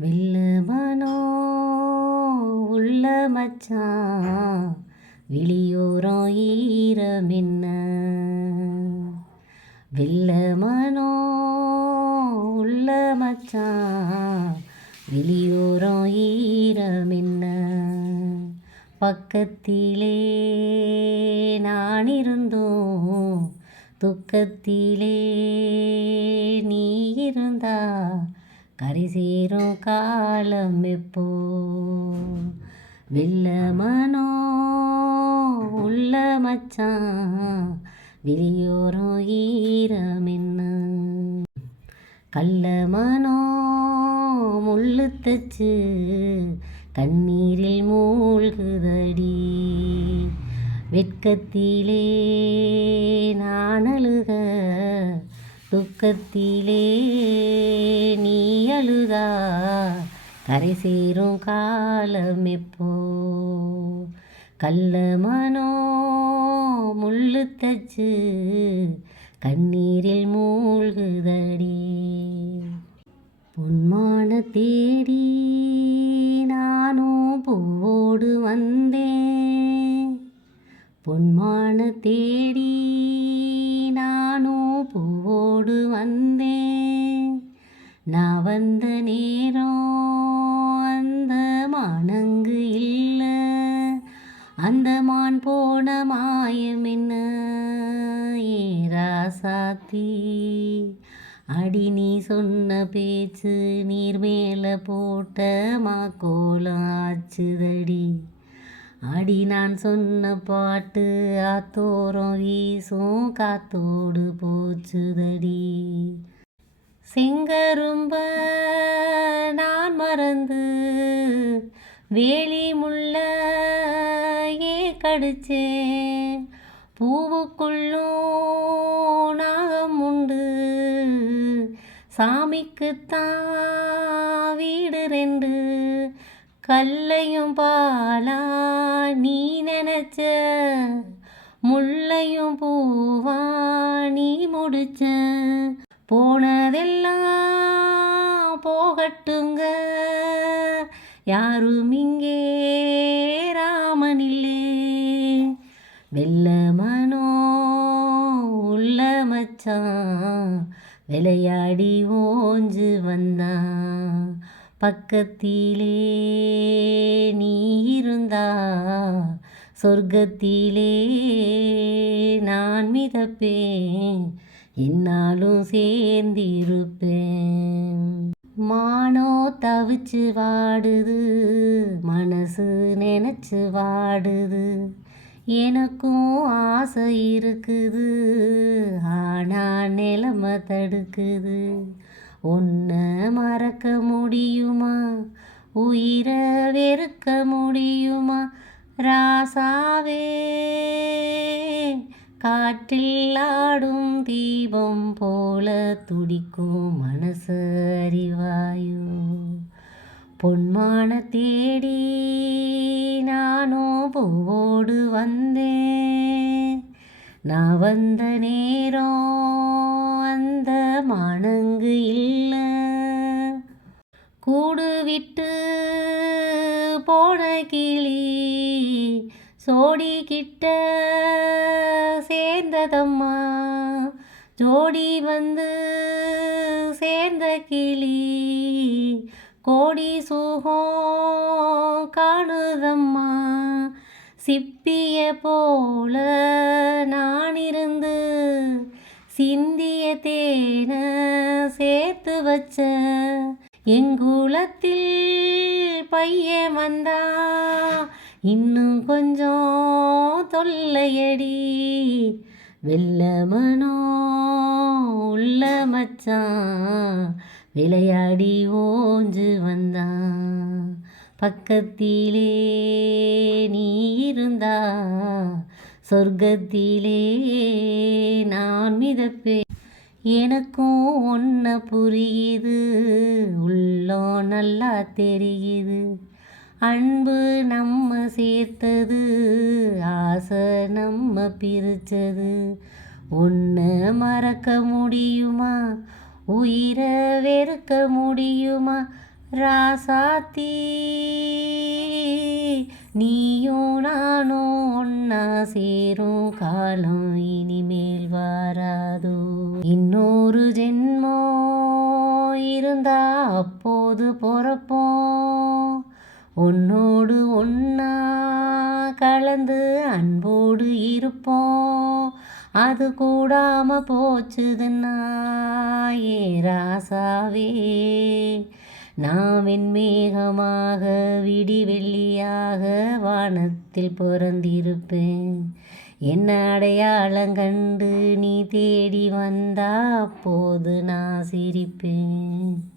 வெள்ளமனோ உள்ள மச்சான் வெளியோரம் ஈரமின்ன? வெள்ளமனோ உள்ள மச்சான் வெளியோரம் ஈரமின்ன? பக்கத்திலே நான் இருந்தோம் துக்கத்திலே நீ இருந்தா கரை சேரும் காலம் எப்போ? வெள்ளமனோ உள்ள மச்சான் வெளியோரம் ஈரம் என்ன? கள்ளமனோ முள்ளு தச்சு கண்ணீரில் மூழ்குதடி. வெட்கத்திலே நானழுக துக்கத்திலே கரை சேரும் காலம் கல்ல மனோ முள்ளு தச்சு கண்ணீரில் மூழ்குதடி. பொன்மான தேடி நானும் பூவோடு வந்தேன். பொன்மான தேடி நானும் பூவோடு வந்தேன். நான் வந்த நேரம் சாத்தி. அடி நீ சொன்ன பேச்சு நீர் மேலே போட்ட மாக்கோலம் ஆச்சுதடி அடி நான் சொன்ன பாட்டு ஆத்தோரம் வீசும் காத்தோடு போச்சுதடி செங்கரும்ப நான் மறந்து வேலி முள்ள ஏ கடிச்சேன். பூவுக்குள்ளும் சாமிக்குத்தான் வீடு ரெண்டு கல்லையும் பாலா நீ நினச்ச முள்ளையும் பூவா நீ முடிச்ச. போனதெல்லாம் போகட்டுங்க யாரும் இங்கே ராமனில்லே. வெள்ள மச்சான் விளையாடி ஓஞ்சு வந்தான். பக்கத்திலே நீ இருந்தா சொர்க்கத்திலே நான் மிதப்பேன். இன்னாலும் சேர்ந்திருப்பேன். மானோ தவிச்சு வாடுது. மனசு நினச்சி வாடுது. எனக்கும் ஆசை இருக்குது. ஆனால் நிலமை தடுக்குது. உன்னை மறக்க முடியுமா? உயிரை வெறுக்க முடியுமா? ராசாவே காற்றில் ஆடும் தீபம் போல துடிக்கும் மனசு அறிவாயோ? பொன்மான தேடி நானும் பூவோடு வந்தேன். நான் வந்த நேரம் அந்த மணங்கு இல்லை. கூடு விட்டு போன கிளி சோடி கிட்ட சேர்ந்ததம்மா. ஜோடி வந்து சேர்ந்த கிளி கோடி சுகம் காணுதம்மா. சிப்பிய போல நானிருந்து சிந்திய தேன சேர்த்து வச்ச எங்குளத்தில் பையன் வந்தா? இன்னும் கொஞ்சம் தொல்லையடி. வெள்ளமனோ உள்ள மச்சான் விளையாடி ஓஞ்சு வந்தான். பக்கத்திலே நீ இருந்தா சொர்க்கத்திலே நான் மிதப்பேன். எனக்கும் ஒன்ன புரியுது உள்ளோ நல்லா தெரியுது. அன்பு நம்ம சேர்த்தது ஆசை நம்ம பிரிச்சது. ஒன்று மறக்க முடியுமா? உயிரை வெறுக்க முடியுமா? ராசாத்தி. நீயும் நானும் ஒன்னா சேரும் காலம் இனிமேல் வாராதோ. இன்னொரு ஜென்மோ இருந்தா அப்போது பொறப்போம். உன்னோடு ஒன்னா கலந்து அன்போடு இருப்போம். அது கூடாம போச்சுதுன்னா ஏ ராசாவே. நான் வெண்மேகமாக விடிவெள்ளியாக வானத்தில் பிறந்திருப்பேன். என்ன அடையாளம் கண்டு நீ தேடி வந்தா அப்போது நான் சிரிப்பேன்.